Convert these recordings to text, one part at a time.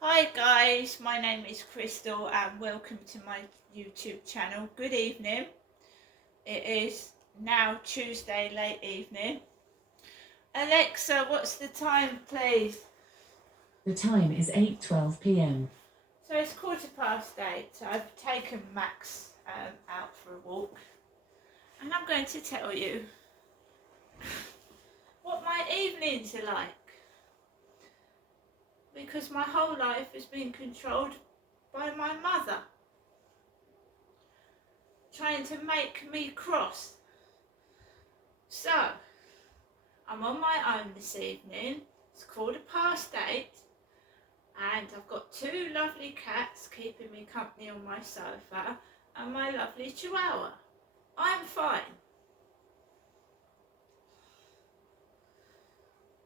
Hi guys, my name is Crystal and welcome to my YouTube channel. Good evening. It is now Tuesday late evening. Alexa, what's the time please? The time is 8:12 p.m. So it's 8:15. So I've taken Max out for a walk and I'm going to tell you what my evenings are like. Because my whole life has been controlled by my mother, trying to make me cross. So, I'm on my own this evening. It's 8:15 and I've got two lovely cats keeping me company on my sofa and my lovely chihuahua. I'm fine.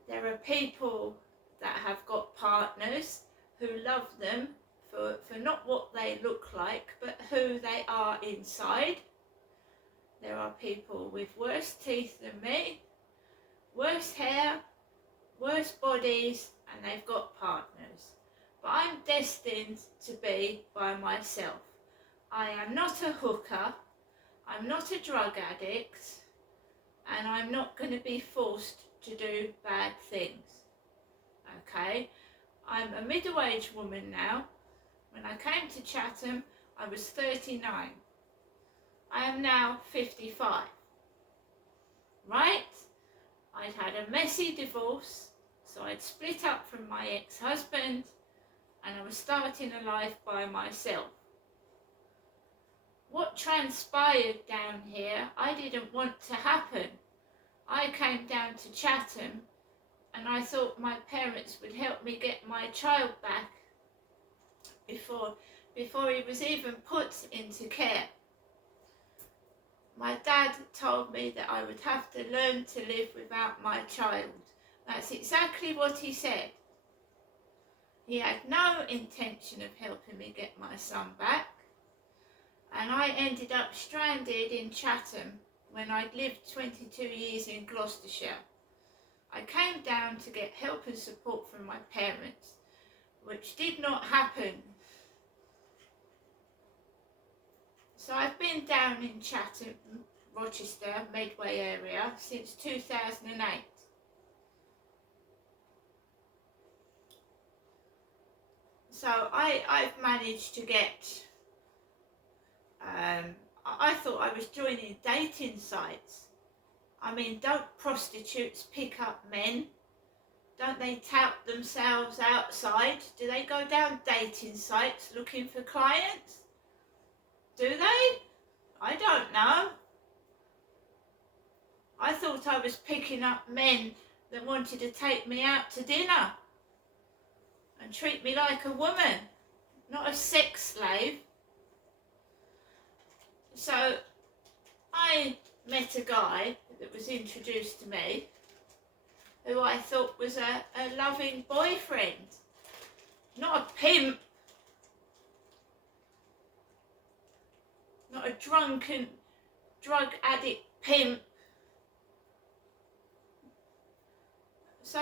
There are people that have got partners who love them for not what they look like but who they are inside. There are people with worse teeth than me, worse hair, worse bodies, and they've got partners. But I'm destined to be by myself. I am not a hooker, I'm not a drug addict, and I'm not going to be forced to do bad things. Okay? I'm a middle-aged woman now. When I came to Chatham, I was 39. I am now 55. Right? I'd had a messy divorce, so I'd split up from my ex-husband and I was starting a life by myself. What transpired down here, I didn't want to happen. I came down to Chatham and I thought my parents would help me get my child back before he was even put into care. My dad told me that I would have to learn to live without my child. That's exactly what he said. He had no intention of helping me get my son back, and I ended up stranded in Chatham when I'd lived 22 years in Gloucestershire. I came down to get help and support from my parents, which did not happen. So I've been down in Chatham, Rochester, Medway area since 2008. So I've managed to get, I thought I was joining dating sites. I mean, don't prostitutes pick up men? Don't they tout themselves outside? Do they go down dating sites looking for clients? Do they? I don't know. I thought I was picking up men that wanted to take me out to dinner and treat me like a woman, not a sex slave. So I met a guy that was introduced to me who I thought was a loving boyfriend, not a pimp, not a drunken drug addict pimp. So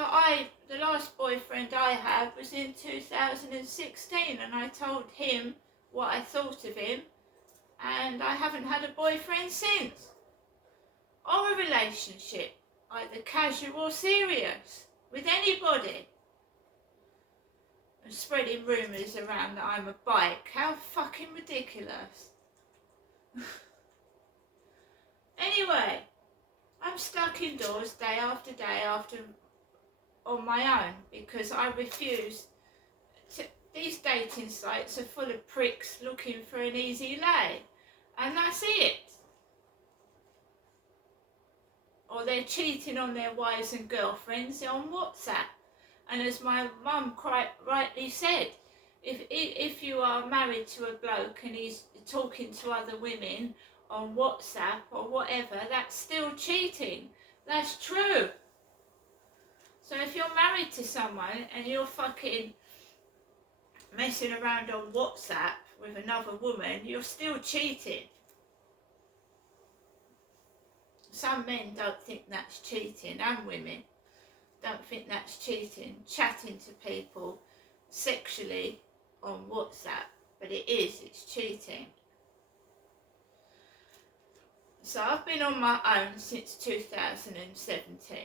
the last boyfriend I had was in 2016 and I told him what I thought of him, and I haven't had a boyfriend since, or a relationship, either casual or serious, with anybody. And spreading rumours around that I'm a bike. How fucking ridiculous. Anyway, I'm stuck indoors day after day on my own because I refuse to. These dating sites are full of pricks looking for an easy lay, and that's it. Or they're cheating on their wives and girlfriends on WhatsApp. And as my mum quite rightly said, if you are married to a bloke and he's talking to other women on WhatsApp or whatever, that's still cheating. That's true. So if you're married to someone and you're fucking messing around on WhatsApp with another woman, you're still cheating. Some men don't think that's cheating, and women. don't think that's cheating, chatting to people sexually on WhatsApp, but it is, it's cheating. So I've been on my own since 2017,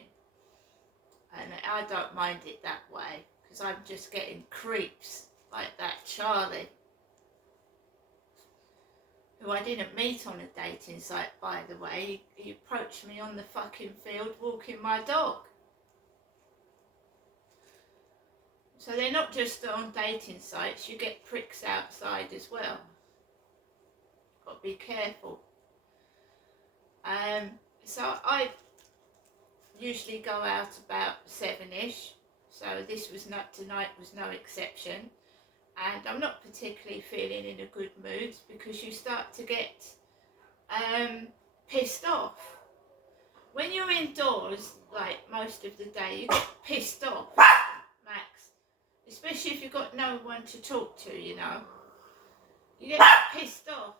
and I don't mind it that way, because I'm just getting creeps like that Charlie, who I didn't meet on a dating site, by the way. He approached me on the fucking field walking my dog. So they're not just on dating sites, you get pricks outside as well. Got to be careful. So I usually go out about 7ish, so tonight was no exception. And I'm not particularly feeling in a good mood, because you start to get pissed off. When you're indoors, like most of the day, you get pissed off, Max. Especially if you've got no one to talk to, you know. You get pissed off.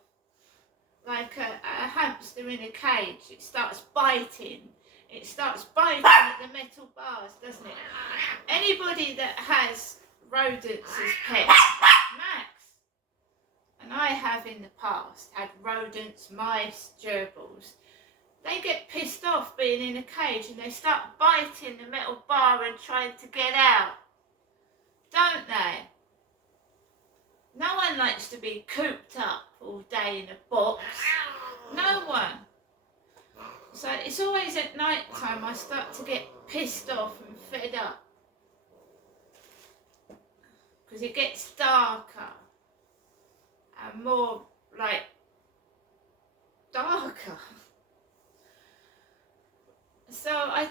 Like a hamster in a cage. It starts biting. It starts biting at the metal bars, doesn't it? Anybody that has rodents as pets, Max, and I have in the past had rodents, mice, gerbils, they get pissed off being in a cage and they start biting the metal bar and trying to get out, don't they? No one likes to be cooped up all day in a box. No one. So it's always at night time I start to get pissed off and fed up, because it gets darker and more like darker. So I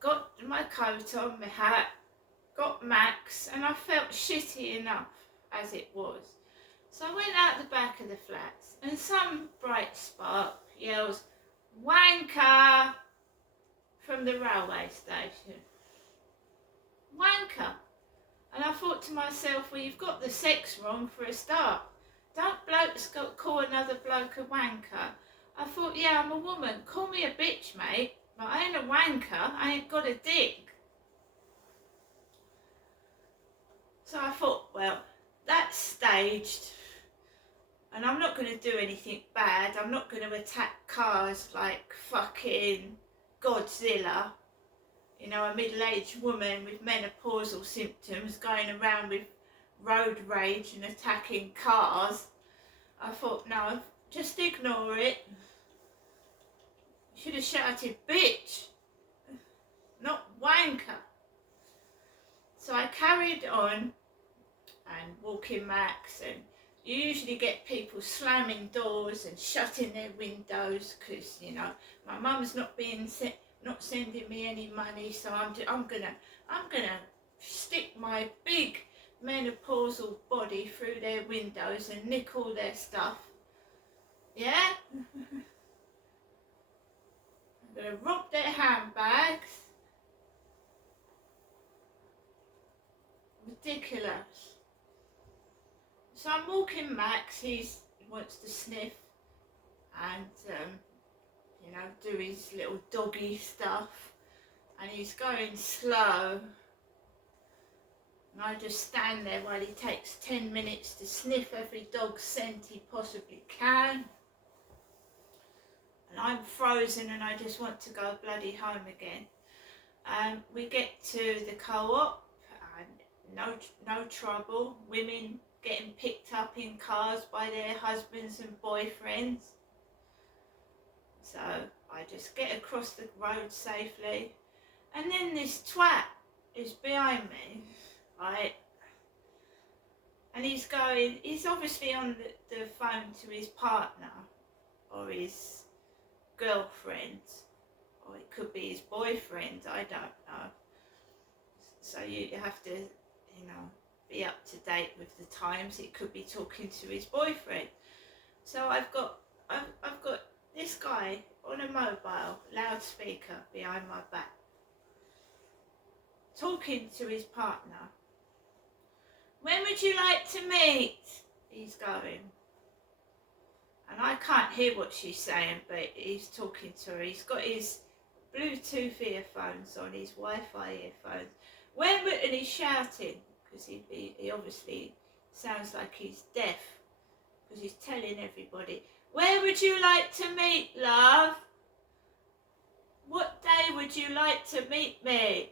got my coat on, my hat, got Max, and I felt shitty enough as it was. So I went out the back of the flats, and some bright spark yells, "Wanker!" from the railway station. Wanker! And I thought to myself, well, you've got the sex wrong for a start. Don't blokes call another bloke a wanker. I thought, yeah, I'm a woman. Call me a bitch, mate. But I ain't a wanker. I ain't got a dick. So I thought, well, that's staged. And I'm not going to do anything bad. I'm not going to attack cars like fucking Godzilla. You know, a middle-aged woman with menopausal symptoms going around with road rage and attacking cars. I thought, no, just ignore it. Should have shouted bitch, not wanker. So I carried on and walking Max, and you usually get people slamming doors and shutting their windows because, you know, my mum's not sending me any money, so I'm gonna stick my big menopausal body through their windows and nick all their stuff. Yeah? I'm gonna rob their handbags. Ridiculous. So I'm walking Max, he wants to sniff and you know, do his little doggy stuff, and he's going slow, and I just stand there while he takes 10 minutes to sniff every dog scent he possibly can, and I'm frozen and I just want to go bloody home again. We get to the co-op and no trouble, women getting picked up in cars by their husbands and boyfriends. So I just get across the road safely, and then this twat is behind me, right? And he's obviously on the phone to his partner or his girlfriend, or it could be his boyfriend, I don't know. So you have to, you know, be up to date with the times. It could be talking to his boyfriend. So I've got this guy on a mobile loudspeaker behind my back, talking to his partner. When would you like to meet? He's going. And I can't hear what she's saying, but he's talking to her. He's got his Bluetooth earphones on, his Wi-Fi earphones. And he's shouting, because he obviously sounds like he's deaf, because he's telling everybody, where would you like to meet, love? What day would you like to meet me?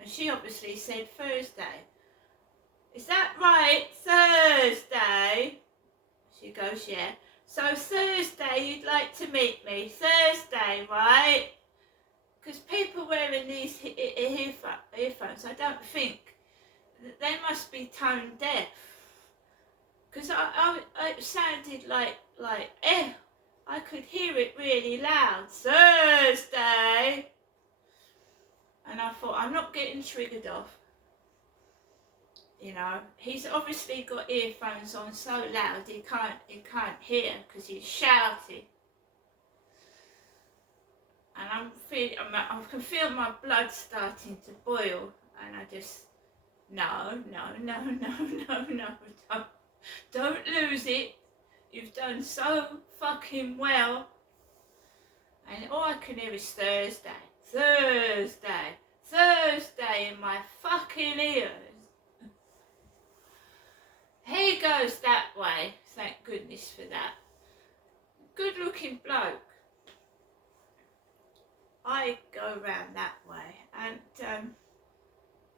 And she obviously said Thursday. Is that right? Thursday? She goes, yeah. So Thursday you'd like to meet me. Thursday, right? Because people wearing these earphones, I don't think, they must be tone deaf. Because it sounded like I could hear it really loud. Thursday! And I thought, I'm not getting triggered off. You know, he's obviously got earphones on so loud he can't hear because he's shouting. And I can feel my blood starting to boil, and I just, no, don't lose it. You've done so fucking well. And all I can hear is Thursday in my fucking ears. He goes that way, thank goodness for that. Good looking bloke. I go round that way, and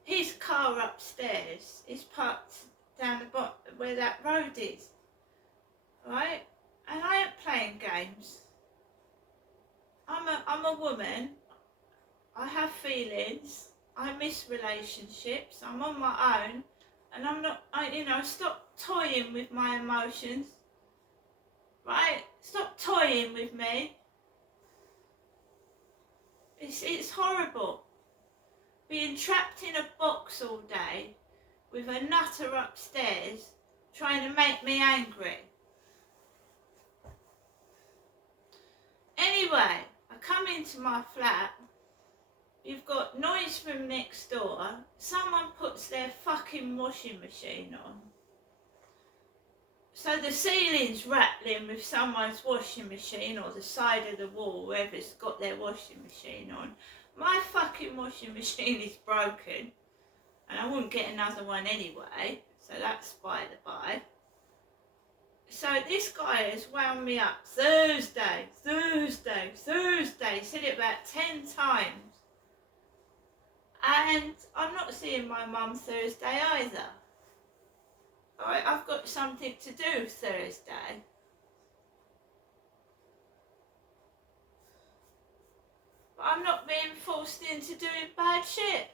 his car upstairs is parked down the bottom where that road is, right? And I ain't playing games. I'm a woman. I have feelings. I miss relationships. I'm on my own, and I'm not. Stop toying with my emotions, right? Stop toying with me. It's horrible being trapped in a box all day with a nutter upstairs trying to make me angry. Anyway, I come into my flat, you've got noise from next door, someone puts their fucking washing machine on. So the ceiling's rattling with someone's washing machine, or the side of the wall, whoever's got their washing machine on. My fucking washing machine is broken, and I wouldn't get another one anyway, so that's by the by. So this guy has wound me up. Thursday, said it about 10 times. And I'm not seeing my mum Thursday either. Alright, I've got something to do Thursday. But I'm not being forced into doing bad shit.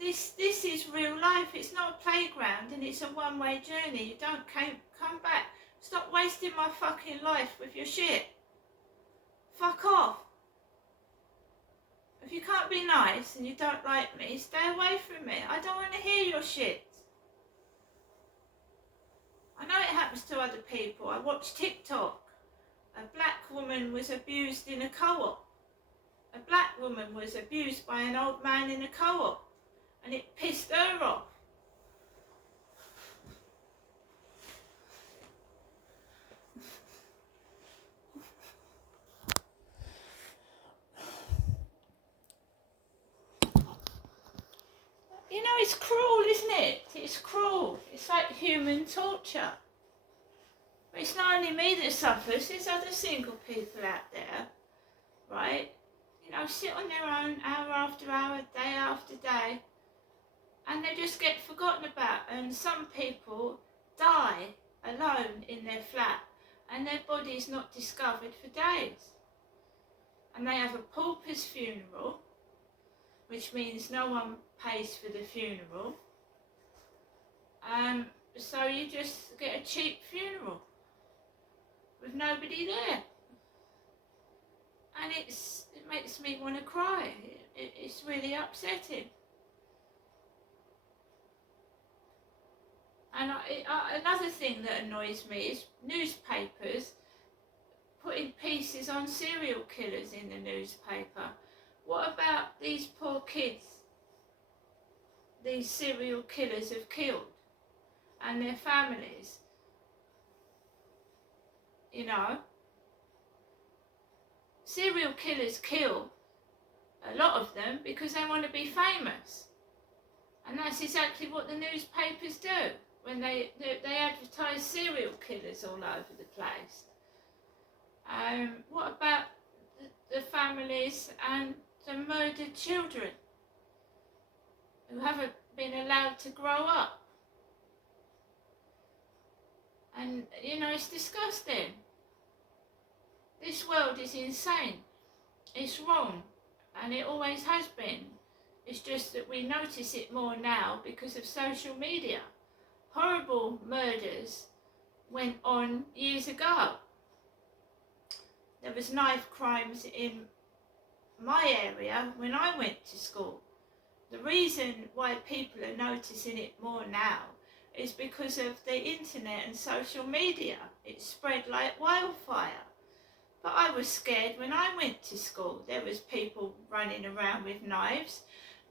This is real life. It's not a playground, and it's a one-way journey. You don't come back. Stop wasting my fucking life with your shit. Fuck off. If you can't be nice and you don't like me, stay away from me. I don't want to hear your shit. I know it happens to other people. I watch TikTok. A black woman was abused in a co-op. A black woman was abused by an old man in a co-op. And it pissed her off. You know, it's cruel, isn't it? It's cruel. It's like human torture. But it's not only me that suffers, there's other single people out there, right? You know, sit on their own hour after hour, day after day, and they just get forgotten about. And some people die alone in their flat, and their body's not discovered for days. And they have a pauper's funeral, which means no one pays for the funeral. So you just get a cheap funeral with nobody there. And it makes me want to cry. It's really upsetting. And another thing that annoys me is newspapers putting pieces on serial killers in the newspaper. What about these poor kids these serial killers have killed and their families? You know? serial killers kill, a lot of them, because they want to be famous. And that's exactly what the newspapers do when they advertise serial killers all over the place. What about the families and the murdered children who haven't been allowed to grow up? And, you know, it's disgusting. This world is insane. It's wrong, and it always has been. It's just that we notice it more now because of social media. Horrible murders went on years ago. There was knife crimes in my area when I went to school. The reason why people are noticing it more now is because of the internet and social media. It spread like wildfire. But I was scared when I went to school. There was people running around with knives.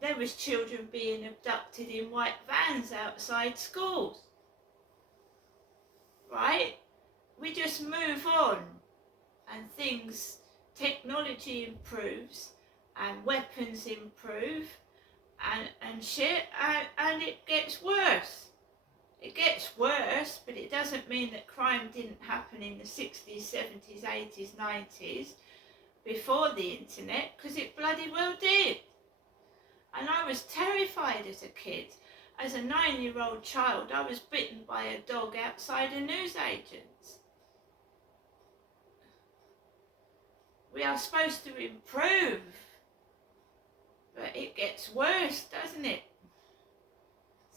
There was children being abducted in white vans outside schools. Right? We just move on, and technology improves, and weapons improve, and shit, and it gets worse. It gets worse, but it doesn't mean that crime didn't happen in the 60s, 70s, 80s, 90s, before the internet, because it bloody well did. And I was terrified as a kid. As a 9-year-old child, I was bitten by a dog outside a newsagent's. We are supposed to improve, but it gets worse, doesn't it?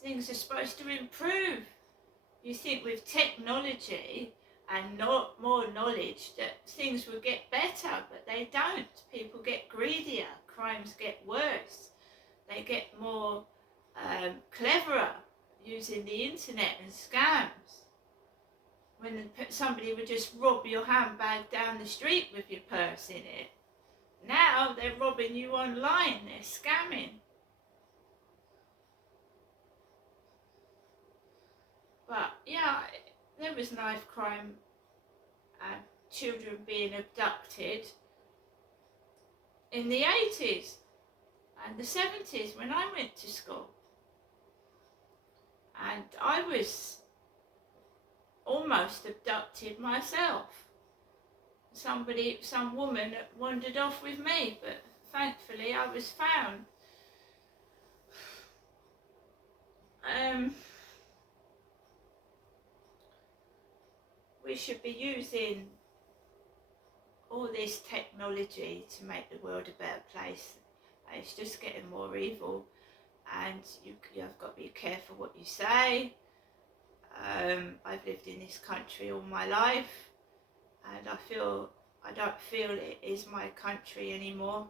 Things are supposed to improve. You think with technology and more knowledge that things will get better, but they don't. People get greedier, crimes get worse, they get more cleverer using the internet and scams. When somebody would just rob your handbag down the street with your purse in it. Now they're robbing you online, they're scamming. But yeah, there was knife crime and children being abducted in the 80s and the 70s when I went to school. And I was almost abducted myself. Some woman wandered off with me, but thankfully I was found. We should be using all this technology to make the world a better place. It's just getting more evil, and you've got to be careful what you say. I've lived in this country all my life, and I don't feel it is my country anymore.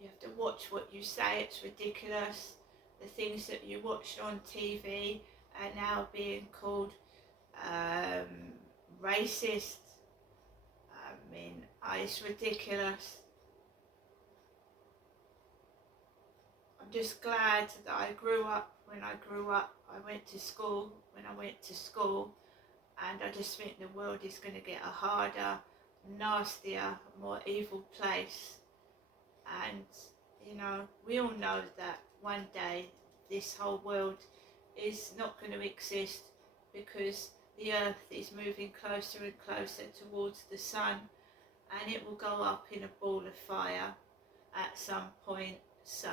You have to watch what you say. It's ridiculous. The things that you watched on TV are now being called racist. I mean, it's ridiculous. I'm just glad that I grew up when I grew up. I went to school when I went to school, and I just think the world is going to get a harder, nastier, more evil place. And, you know, we all know that one day this whole world is not going to exist, because the earth is moving closer and closer towards the sun, and it will go up in a ball of fire at some point. So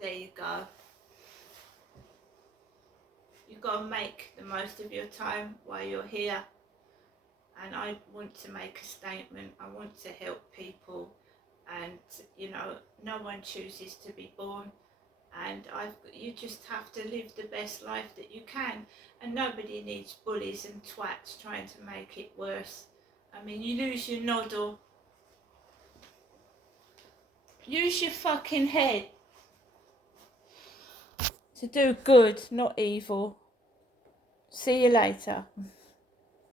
there you go. You've got to make the most of your time while you're here. And I want to make a statement. I want to help people. And, you know, no one chooses to be born. And you just have to live the best life that you can. And nobody needs bullies and twats trying to make it worse. I mean, you lose your noddle. Use your fucking head to do good, not evil. See you later.